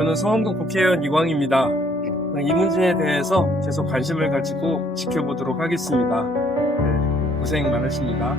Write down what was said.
저는 서원동 국회의원 이광입니다. 이 문제에 대해서 계속 관심을 가지고 지켜보도록 하겠습니다. 네, 고생 많으십니다.